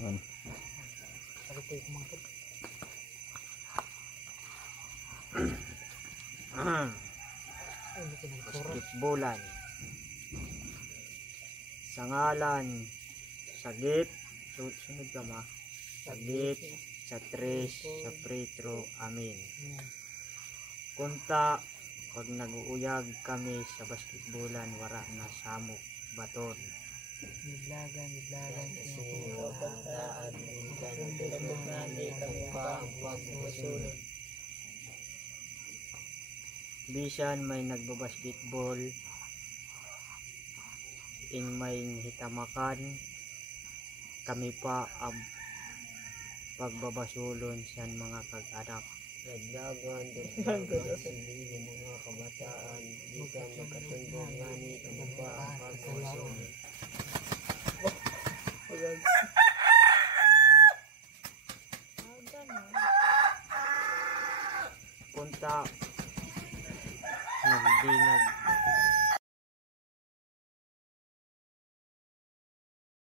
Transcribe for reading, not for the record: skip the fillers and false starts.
Yan. Basketbolan. Sa ngalan, sagip, sunod ka ma. Sagip, sa tres, sa pretro, amin. Kunta, pag nag-uuyag kami sa basketbolan, wara na samok, baton. Nidlagan, kasi wabantaan, nidlagan, nani, kampa, ang pagmusunod. Bisan may nagbabasketball, ing may hitamakan, kami pa ang pagbabasulon sa mga kag-anak. Naglagan, silbi mga kabataan, bisan magkatundong ngani, kampa, ang pagmusunod. Punta, nagdingag